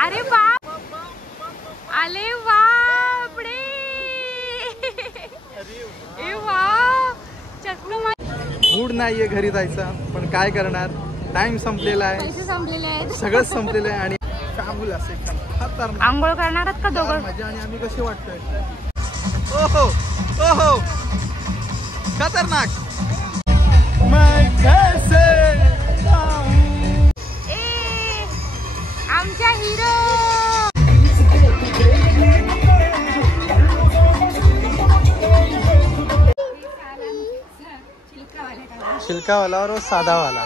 अरे बाप, अरे बापरे, मूड नाहीये घरी जायचा, पण काय करणार, टाइम संपलेला आहे, पैसे संपलेले आहेत, सगळं संपलेलं आहे. आणि काबूल असे खतरनाक आंघोळ करणार आहात का दोघं? मजा. आणि आम्ही कसे वाटतोय, ओहो ओहो खतरनाक. आमच्या हिरो शिल्कावाला और साधा वाला.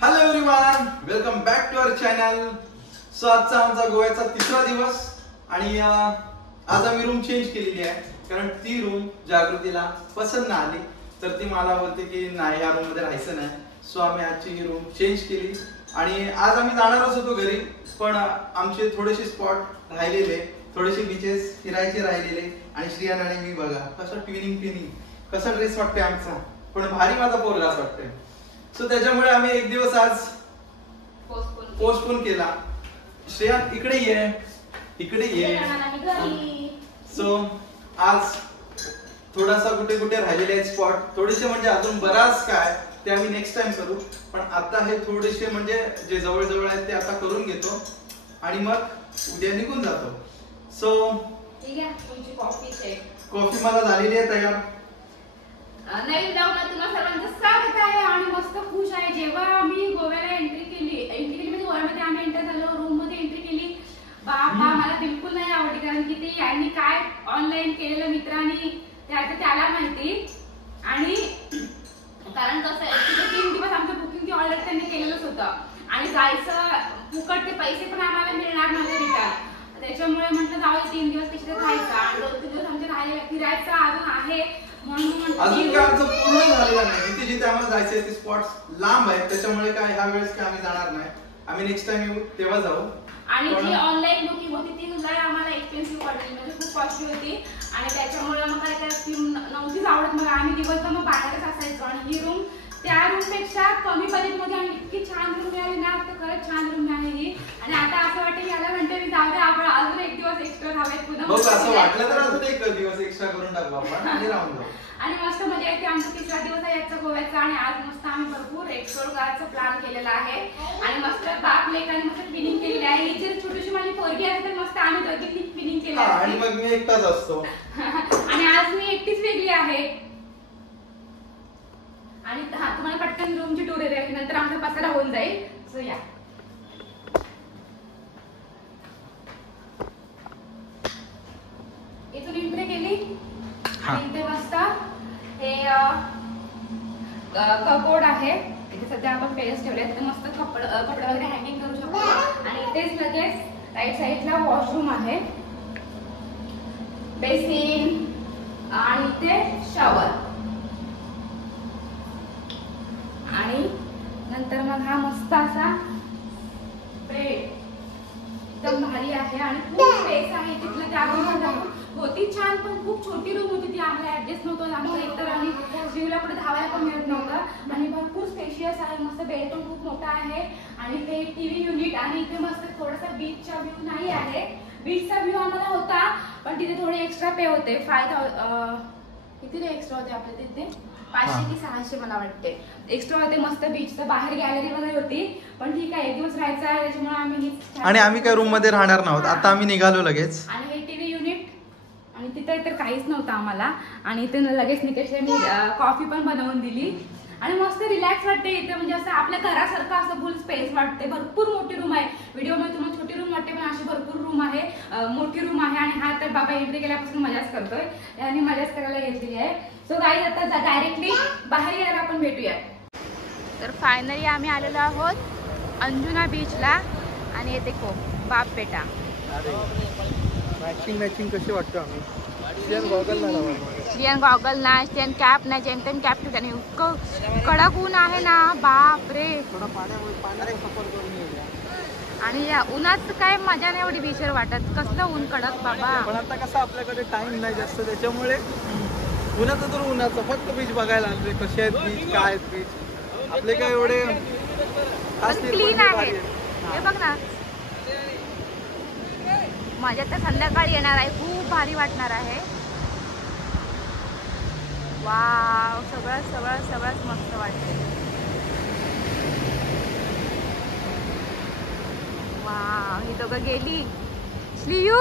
Hello everyone, welcome back to our channel. So आजचा आमचा गोव्याचा तिसरा दिवस आणि आज आम्ही रूम चेंज केलेली आहे, कारण ती रूम जागृतीला पसंत नाही आली, तर ती मला बोलते की नाही या रूम मध्ये राहायचं नाही. सो आम्ही आजची ही रूम चेंज केली आणि आज आम्ही जाणारच होतो घरी, पण आमचे थोडेसे स्पॉट राहिलेले, थोडेसे बीचेस फिरायचे राहिलेले. आणि श्रियान आणि मी बघा कसं ट्विनिंग कसा ड्रेस वाटतोय आमचा, पण भारी माझा पोरगा असं वाटतोय. सो त्याच्यामुळे आम्ही एक दिवस आज पोस्टपोन केला. श्रेयान इकडे ये. सो आज थोडासा कुठे कुठे राहिलेले आहेत स्पॉट, थोडेसे म्हणजे अजून बराच काय ते आम्ही नेक्स्ट टाइम करू, पण आता हे थोडेसे म्हणजे जे जवळ जवळ आहेत ते आता करून घेतो आणि मग उद्या निघून जातो. सो ठीक आहे, तुमची कॉफी मला झालेली आहे तयार. नवीन ब्लॉगमध्ये तुम्हा सर्वांचं स्वागत आहे आणि मस्त खुश आहे. जेव्हा आम्ही गोव्याला एंट्री केली म्हणजे गोव्यामध्ये आम्ही एंटर झालो, रूम मध्ये एंट्री केली, बाबा मला बिलकुल नाही आवडली, कारण की ते यांनी काय ऑनलाईन केलेलं मित्रांनी त्याला माहिती. आणि कारण कसं आहे, 3 दिवस आमचं बुकिंग ऑलरेडी त्यांनी केलेलंच होतं आणि जायचं फुकट, ते पैसे पण आम्हाला मिळणार नव्हते रिटर्न. त्याच्यामुळे म्हटलं जाऊ 3 दिवस कशाला राहायचं आणि 2-3 दिवस आमचे राहिले, फिरायचं अजून आहे म्हणून अजून काय आमचं पूर्ण झालेलं नाही. जिथे जिथे आम्हाला जायचंय ते स्पॉट्स लांब आहेत, त्याच्यामुळे काय ह्या वेळेस काय आम्ही जाणार नाही. आम्ही नेक्स्ट टाइम येऊ तेव्हा जाऊ. आणि जी ऑनलाईन बुकिंग होती ती जरा आम्हाला एक्सपेन्सिव्ह पडली, म्हणजे खूप कॉस्टली होती आणि त्याच्यामुळे मग काय ती नव्हतीच आवडत मला. आम्ही दिवसभर मग बाहेरच असायचो आणि ही रूम त्या रूम पेक्षा कमी बजेटमध्ये आणि इतकी छान रूम मिळाली ना, तर खरंच छान रूम आहे ही. आणि आता असं वाटतं याला म्हणते मी जाऊ दे, आपण अजून एक दिवस एक्स्ट्रा राहावेत पुन्हा. असं वाटलं तर अजून एक दिवस एक्स्ट्रा करून टाकू आपण आणि राहून जाऊ. आणि मस्त मजा येते. आमचा तिसरा दिवस आहे याचा गोव्याचा आणि आज मस्त आम्ही भरपूर एक्सप्लोर करायचा प्लॅन केलेला आहे आणि मस्त बाप लेक आणि मस्त ट्विनिंग केलेली आहे. ही जर छोटीशी माझी पोरगी असते तर मस्त आम्ही दोघींनी ट्विनिंग केली आणि मग मी एकटाच असतो आणि आज मी एकटीच वेगळी आहे. आणि तुम्हाला पटकन रूमची टूर येते, नंतर आमचा पसारा होऊन जाईल. सो या इथून एंट्री केली आणि इथे मस्त हे कपबोर्ड आहे. इथे सध्या आपण पेज ठेवलेत, तर मस्त कपडे वगैरे हँगिंग करू शकतो. आणि इथेच लगेच राईट साईडला वॉशरूम आहे, बेसिन आणि इथे शॉवर. आणि नंतर मग हा मस्त असा बेड एकदम भारी आहे आणि खूप स्पेस आहे तिथलं. त्या रूम होती छान, पण खूप छोटी रूम होती, ती आम्हाला ऍडजस्ट नव्हतं आमचं एकतर, आणि व्ह्यूला पुढे धावायला पण मिळत नव्हतं. आणि भरपूर स्पेशियस आहे, मस्त बेड पण खूप मोठा आहे आणि ते टीव्ही युनिट. आणि इथे मस्त थोडासा बीचचा व्ह्यू नाही आहे, बीचचा व्ह्यू आम्हाला होता पण तिथे थोडे एक्स्ट्रा पे होते. 5000 किती एक्स्ट्रा होते आपल्या तिथे, 500 की 600 मला वाटते एक्स्ट्रा होते. मस्त बीचचं बाहेर गॅलरी वगैरे होती, पण ठीक आहे एक दिवस राहायचं आहे त्याच्यामुळे आम्ही. आणि आम्ही काय रूम मध्ये राहणार नव्हतो, आता आम्ही निघालो लगेच. आणि हे टीव्ही युनिट आणि तिथे तर काहीच नव्हतं आम्हाला. आणि इथे लगेच निकेशला मी कॉफी पण बनवून दिली आणि मस्त रिलॅक्स वाटते इथे, म्हणजे असं आपल्या घरासारखं असं फुल स्पेस वाटते. भरपूर मोठी रूम आहे, व्हिडिओमध्ये तुम्हाला छोटी रूम वाटते पण अशी भरपूर रूम आहे, मोठी रूम आहे. आणि हा तर बाबा एंट्री केल्यापासून मजाच करतोय, याने मजाच करायला घेतलेली आहे. सो गाईज आता डायरेक्टली बाहेर यायला आपण भेटूया. तर फायनली आम्ही आलेलो आहोत अंजुना बीचला आणि येते खूप बापपेटा. मॅचिंग कशी वाटतं आम्ही. श्रियान गॉगल नाही, श्रियान कॅप नाही, जेमतेम कॅप ठेवते. इतकं कडक ऊन आहे ना, बाप रे. आणि या उन्हात काय मजा नाही एवढी बीचवर वाटत, कसलं ऊन कडक बाबा. पण आता कसं आपल्याकडे टाइम नाही जास्त, त्याच्यामुळे उन्हाचं तर उन्हाचं फक्त बीच बघायला आले. कसे आहेत बीच, काय आहेत बीच, आपले काय एवढे क्लीन आहेत. हे बघ ना, माझ्या तर संध्याकाळी येणार आहे, खूप भारी वाटणार आहे. वाव, सगळंच मस्त वाटते. वाव, ही दोघं गेली. श्रीयू,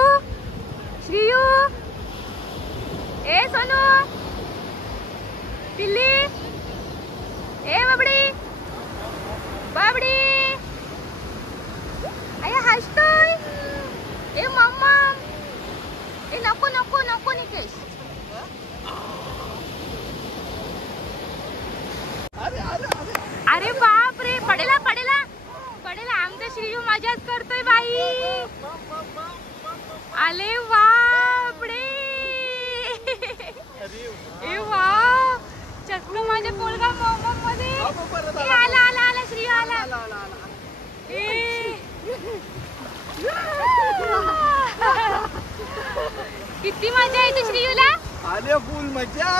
ए सोनू, पिल्ली, ए बाबडी, अरे हसतोय. ए मम्मा, ए नको निकेश. अरे बाप रे, पडेला. आमचा श्रीयू मजाच करतोय बाई. आले बाप रे. ए वाव, चक्क माझ्या पोलगा मोमो मध्ये. आला श्रीयू आला. किती मजा येते श्रीयूला. आले फुल मजा.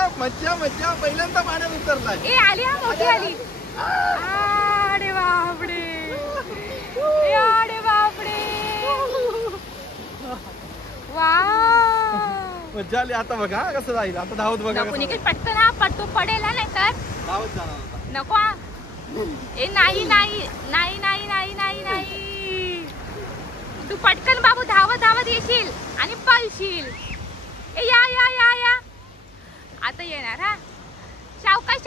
पहिल्यांदा पाण्यात उतरला. ए आली, हा मोठी आली. अरे बापरे. वाव, मजा आली. आता बघा कसं जाईल. आता धावत बघा. निकेश पटकन हा, पटतो पडेला नाही तर धावत जाणार होता. नको. ए नाही. तू पटकन बाबू धावत येशील आणि पळशील. ए या. आता येणार हा. सावकाश.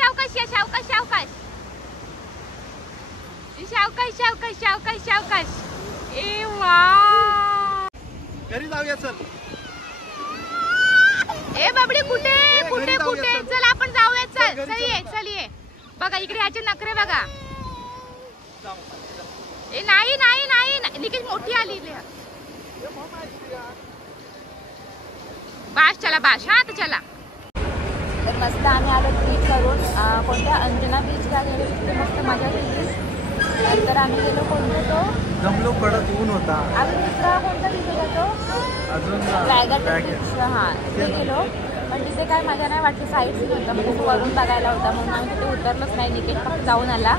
ए वा, घरी जाऊया चल. ए बाबडी, कुठे चल आपण जाऊया. चल ये. बघा इकडे ह्याचे नखरे बघा. ए नाही. निकेश मोठी आली. बाश हा, तर चला. तर मस्त आम्ही आलो बीच करून. कोणत्या अंजना बीचला गेलो, तिथे मस्त मजा केली. नंतर आम्ही गेलो कोणता जमलो, कडक ऊन होता. आम्ही दुसरा कोणता बीच होता तो, अजून बीच. हा, तिथे गेलो, पण तिथे काय मजा नाही वाटली. साईड सीन होतं, म्हणजे वरून बघायला होता, म्हणून आम्ही तिथे उतरलोच नाही. निकेश फक्त जाऊन आला.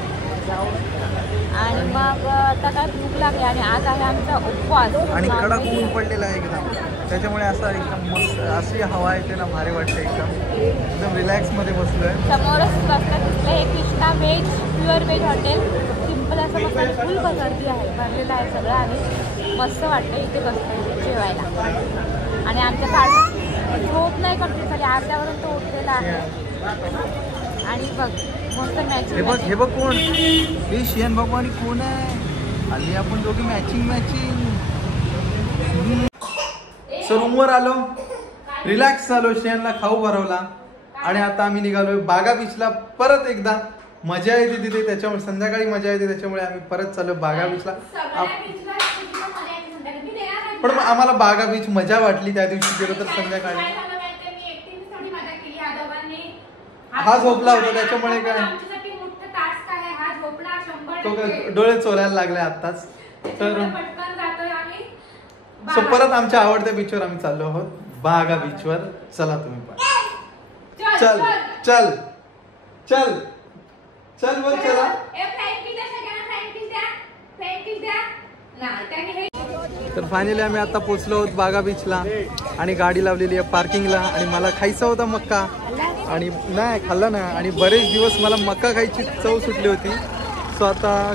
आणि मग आता काय भूक लागली आणि आज आहे आमचा उपवास. आणि कडक ऊन पडलेला आहे एकदम, त्याच्यामुळे असं एकदम मस्त अशी हवा येते ना, भारी वाटते. एकदम रिलॅक्स मध्ये बसलोय. समोरच रस्त्यात दिसलं हे Krishna veg, pure veg hotel. Simple असं मस्त फुल गर्दी आहे, भरलेलं आहे सगळं. आणि मस्त वाटतं इथे बसतं जेवायला. आणि आमच्या काढून झोप नाही कंप्लीट झाली, अर्ध्यावरून तो उठलेला आहे. आणि बघ मस्त मॅचिंग. हे बघ कोण, हे शेण भगवानी कोण आहे. आली आपण दोघी मॅचिंग. सो रूमवर आलो, रिलॅक्स झालो, शेणला खाऊ भरवला आणि आता आम्ही निघालोय बागा बीचला. परत एकदा मजा येते तिथे, त्याच्यामुळे संध्याकाळी मजा येते, त्याच्यामुळे आम्ही परत चाललो बागा बीचला. पण आम्हाला बागा बीच मजा वाटली त्या दिवशी गेलो तर संध्याकाळी. हा झोपला होता त्याच्यामुळे काय तो डोळे चोरायला लागले आताच. तर सो परत आमच्या आवडत्या बीचवर आम्ही चाललो आहोत, बागा बीचवर. चला तुम्ही पण. चल बोल चला. तर फायनली आम्ही आता पोहोचलो आहोत बागा बीचला आणि गाडी लावलेली आहे पार्किंगला. आणि मला खायचा होता मक्का आणि नाही खाल्ला ना. आणि बरेच दिवस मला मक्का खायची चव सुटली होती. सो आता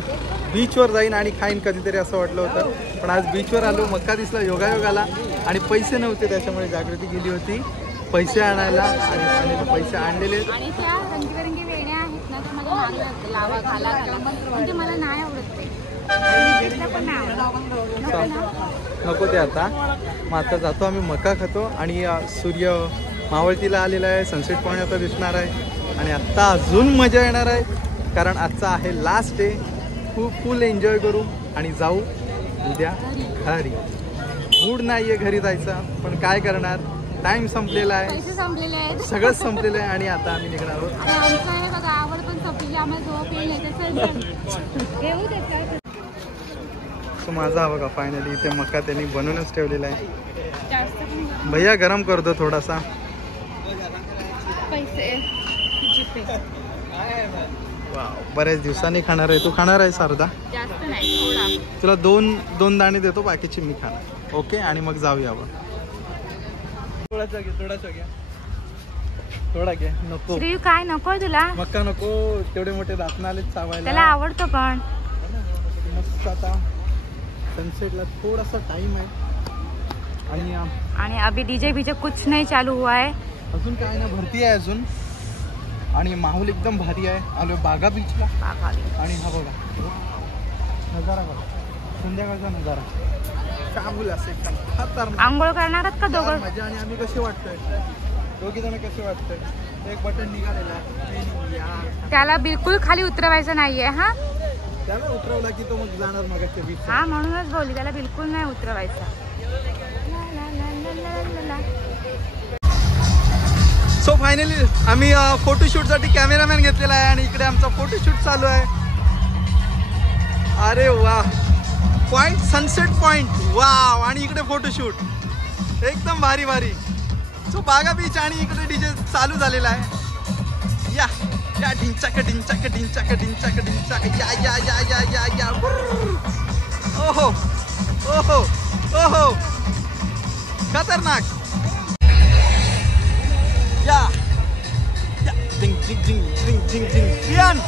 बीचवर जाईन आणि खाईन कधीतरी असं वाटलं होतं. पण आज बीचवर आलो, मक्का दिसला योगायोग आला आणि पैसे नव्हते, त्याच्यामुळे जागृती गेली होती पैसे आणायला. आणि पैसे आणलेले आणि त्या रंगीबेरंगी वेण्या आहेत ना, त्या माझ्या मागे लावा घाला म्हणजे मला नाही आवडत ते. नको ते आता. मग आता जातो आम्ही, मका खातो आणि सूर्य मावळतीला आलेला आहे, सनसेट पॉईंट आता दिसणार आहे. आणि आत्ता अजून मजा येणार आहे, कारण आजचा आहे लास्ट डे. खूप फुल एन्जॉय करू आणि जाऊ उद्या घरी. मूड नाही आहे घरी जायचा, पण काय करणार, टाइम संपलेला आहे, पैसे संपलेले आहेत, सगळंच संपलेलं आहे. आणि आता आम्ही निघणार आहोत. आमचं आहे बघा, आवड पण संपली, आम्हाला झोप येऊ देत. सो माझा बघा फायनली इथे मका त्यांनी बनवूनच ठेवलेला आहे. भैया गरम कर दो थोडासा. पैसे वाव, बऱ्याच दिवसांनी खाणार आहे. तू खाणार आहेस अर्धा? जास्त नाही, थोडा. तुला दोन दाणे देतो, बाकीची मी खाणार. ओके, आणि मग जाऊया आपण. थोडासा घे थोडा घे. नको श्री, काय नको तुला? मक्का नको, तेवढे मोठे दात आले चावायला. त्याला आवडतो पण. मस्त आता सनसेटला थोडासा टाइम आहे आणि अभी डीजे बीजे कुछ नहीं चालू हुआ है. अजून काय ना, भरती आहे अजून. आणि माहोल एकदम भारी आहे. आलो बागा बीचला. आणि हा बघा नजारा बघा, संध्याकाळचा नजारा काबूल असे एकदम खतरनाक. आंघोळ करणार का दोघं? मजा. आणि आम्ही कसे वाटतोय, दोघी जण कसे वाटतोय. एक बटन निघालेला आहे, त्याला बिलकुल खाली उतरवायचं नाहीये. हा, त्याला उतरवला की तो मग जाणार मगाच्या बीच. हा, म्हणूनच बोलली त्याला बिलकुल नाही उतरवायचं. सो फायनली आम्ही फोटोशूटसाठी कॅमेरामॅन घेतलेला आहे आणि इकडे आमचा फोटोशूट चालू आहे. अरे वा, पॉइंट, सनसेट पॉइंट, वाव. आणि इकडे फोटोशूट एकदम भारी भारी. सो बागा बीच आणि इकडे डीजे चालू झालेला आहे. या या ढिंचाक ढिंचाक ढिंचाक ढिंचाक ढिंचाक, या या या या या या. ओहो ओहो ओहो, खतरनाक. या या, जिंग जिंग जिंग जिंग जिंग जिंग. रियान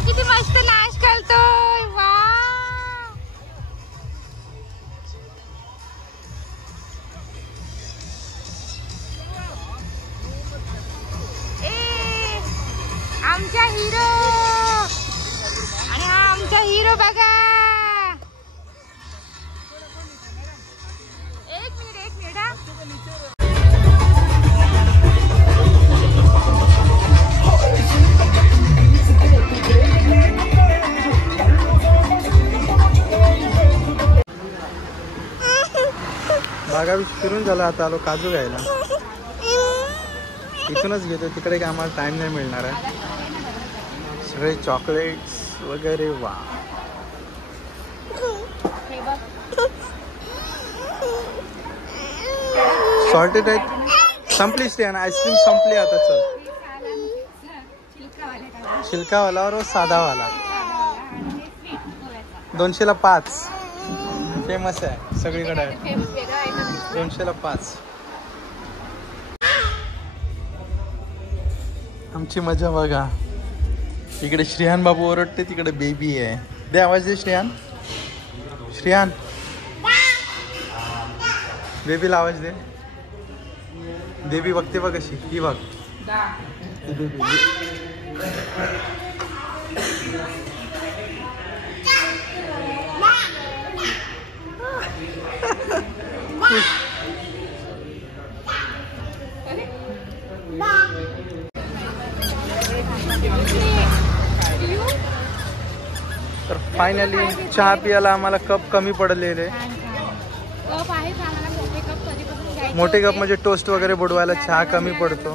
किती मस्त नाच करतोय. वा, आमचा हिरो. आणि हा आमचा हिरो बघा. एक मिनिट हा. बागा बीच फिरून झाला. आता आलो काजू घ्यायला. इथूनच घेतो, तिकडे काय आम्हाला टाइम नाही मिळणार आहे. सगळे चॉकलेट्स वगैरे. वा, सॉल्टेड आहेत. संपलीच रे, आईस्क्रीम संपली आता. चल, छिलकावाला और साधावाला 200ला 5. फेमस आहे सगळीकडे, 200ला 5. आमची मजा बघा. इकडे श्रेयान बाबू ओरडते, तिकडे बेबी आहे. दे आवाज दे श्रेयान. श्रेयान, बेबीला आवाज दे. बेबी बघते बघ कशी. ही बघ बेबी. तर फायनली चहा पियाला आम्हाला कप कमी पडलेले. कप आहे, मोठे कप कधीपासून घ्यायचे. मोठे कप म्हणजे टोस्ट वगैरे बुडवायला चहा कमी पडतो.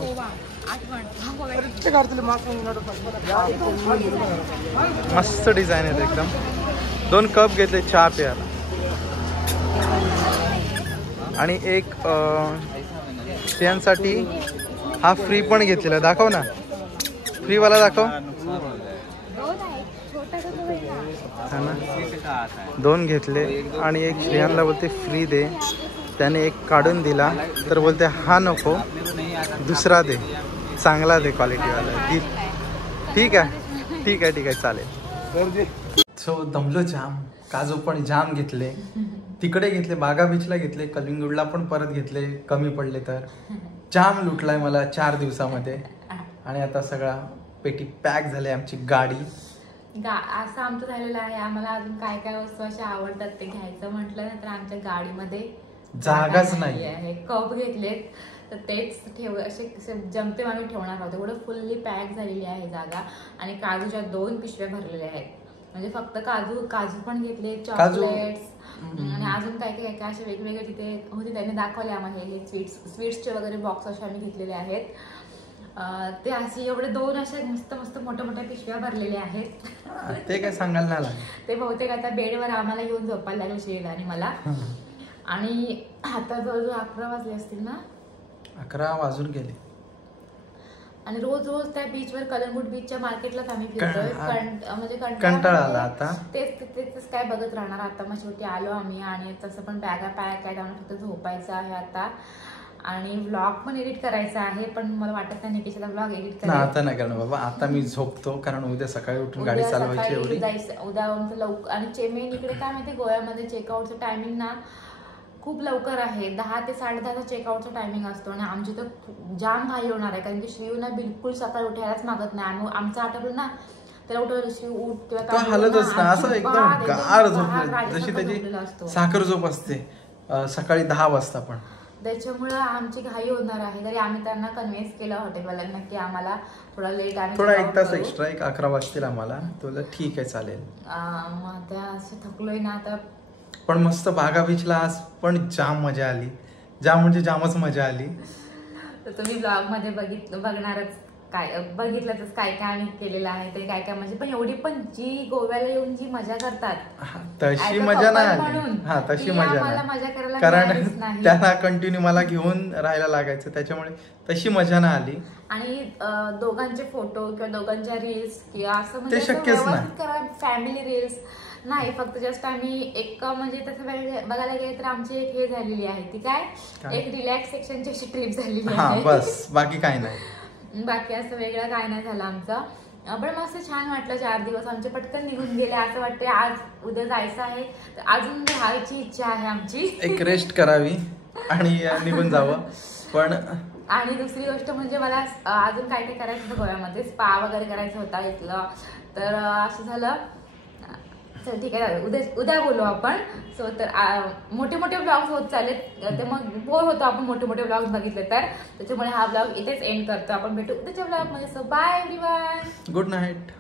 मस्त डिझाईन आहे एकदम. 2 कप घेतले चहा प्यायला. आणि एक स्त्रियांसाठी हा फ्री पण घेतलेला. दाखव ना, फ्रीवाला दाखव. हा ना, 2 घेतले. आणि एक श्रेयांना बोलते फ्री दे. त्याने एक काढून दिला तर बोलते हा नको, दुसरा दे, चांगला दे, क्वालिटीवाला. ठीक आहे ठीक आहे ठीक आहे, चालेल. सो दमलो जाम. काजू पण जाम घेतले, तिकडे घेतले, बागा बीचला घेतले, कलिंगूडला पण परत घेतले, कमी पडले तर. जाम लुटलाय मला 4 दिवसामध्ये. आणि आता सगळा पेटी पॅक झाली आमची गाडी. असं आमचं झालेलं आहे. आम्हाला अजून काय काय वस्तू अशा आवडतात ते घ्यायचं म्हटलं ना तर आमच्या गाडीमध्ये जागाच नाही आहे. कप घेतलेत तर तेच असे जमते आम्ही ठेवणार आहोत. एवढं फुल्ली पॅक झालेली आहे जागा. आणि काजूच्या 2 पिशव्या भरलेल्या आहेत. म्हणजे फक्त काजू पण घेतले, चॉकलेट्स आणि अजून काय काय काय असे वेगवेगळे तिथे होते. त्यांनी दाखवले आम्हाला हे स्वीट्सचे वगैरे बॉक्स असे आम्ही घेतलेले आहेत. ते अशी एवढे 2 अशा मस्त मस्त मोठ्या मोठ्या पिशव्या भरलेल्या आहेत. ते काय सांगायला नाही. ते बहुतेक आता बेडवर आम्हाला घेऊन झोपायला लागले शेड आणि मला. आणि आता जवळजवळ 11 वाजले असतील ना. 11 वाजून गेले. आणि रोज रोज त्या बीचवर कलंगूट बीचच्या मार्केटलाच आम्ही फिरतोय. म्हणजे कंटाळा आला आता. तेच काय बघत राहणार. आता मग शेवटी आलो आम्ही. आणि तसं पण बॅगा पॅक आहे, त्यामुळे फक्त झोपायचं आहे आता. आणि व्लॉग पण एडिट करायचा आहे, पण मला वाटत नाही निकेशला व्लॉग एडिट करायचा. आता नाही करणार बाबा. आता मी झोपतो, कारण उद्या सकाळी उठून गाडी चालवायची एवढी. उद्या आमचं लवकर. आणि मेन इकडे काय माहिती, गोव्यामध्ये चेकआउटचं टायमिंग ना खूप लवकर आहे. 10 ते 10:30चा चेकआउटचा टायमिंग असतो. आणि आमची तर जाम घाई होणार आहे, कारण की श्रीयू ना बिलकुल सकाळी उठायलाच मागत नाही. आमचं आठवलं ना त्याला उठवलं श्री उठ किंवा हालतच ना, असं एकदम गार झोपलं, जशी त्याची साखर झोप असते सकाळी 10 वाजता. पण त्याच्यामुळं आमची घाई होणार आहे. तरी आम्ही त्यांना कन्व्हिन्स केलं हॉटेलवाल्यांना की आम्हाला थोडा लेट आणि थोडा 1 तास एक्स्ट्रा, 11 वाजतील आम्हाला. तुला ठीक आहे चालेल. मग त्या असे थकलोय ना आता. पण मस्त बागा बीचला आज पण जाम मजा आली. जाम म्हणजे जामच मजा आली. तर तुम्ही ब्लॉग मध्ये बघणारच बघितलंच काय काय आम्ही केलेलं आहे ते काय काय. म्हणजे पण एवढी पण जी गोव्याला येऊन जी मजा करतात तशी मजा नाही आली. हा तशी मजा नाही, कारण त्यांना कंटिन्यू मला घेऊन राहायला लागायचं, त्याच्यामुळे तशी मजा नाही आली. आणि दोघांचे फोटो किंवा दोघांच्या रील्स किंवा असं म्हणजे शक्यच नाही. फॅमिली रील्स नाही, फक्त जस्ट आम्ही एक म्हणजे तसं बघायला गेलं तर आमची एक हे झालेली आहे ती काय एक रिलॅक्सेशनची अशी ट्रिप झालेली आहे बस, बाकी काय नाही. बाकी असं वेगळं काय नाही झालं आमचं. पण मस्त छान वाटलं. 4 दिवस आमचे पटकन निघून गेले. असं वाटते आज उद्या जायचं आहे, तर अजून राहायची इच्छा आहे आमची. एक रेस्ट करावी आणि निघून जावं. पण आणि दुसरी गोष्ट म्हणजे मला अजून काय काय करायचं होतं गोव्यामध्ये. स्पा वगैरे करायचं होता इथलं. तर असं झालं. चल ठीक आहे, उद्या बोलू आपण. सो तर मोठे मोठे ब्लॉग्स होत चालेत, ते मग बोर होतो आपण मोठे मोठे ब्लॉग्स बघितले तर. त्याच्यामुळे हा ब्लॉग इथेच एंड करतो. आपण भेटू उद्याच्या ब्लॉग मध्ये. So bye everyone, good night.